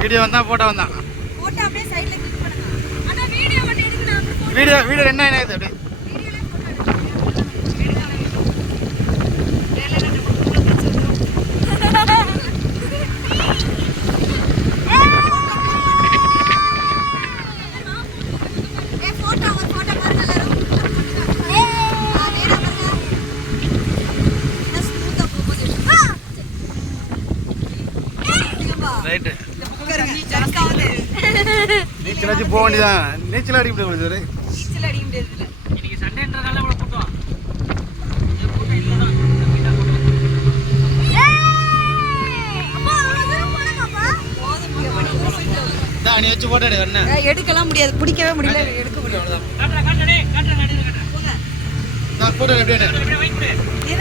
Video வந்தா photo வந்தான். Photo அப்படியே சைடுல கிளிக் பண்ணுங்க. அண்ணா வீடியோ மட்டும் எடுக்கணும். வீடியோ என்ன ஆகுது அப்படியே. வீடியோல போட்டோ எடுங்க. ரைட்டு. நீச்சல் அடிச்சு போக வேண்டியதான். நீச்சல் அடிக்க முடியாது. நீச்சல் அடிக்க முடியாது. இன்னைக்கு சண்டேன்றதால இவ்வளவு கூட்டம். நீ வச்சு போட்டோ எடு. என்ன எடுக்கலாம் முடியாது, பிடிக்கவே முடியல, எடுக்க முடியும். போட்டோ எப்படி இரு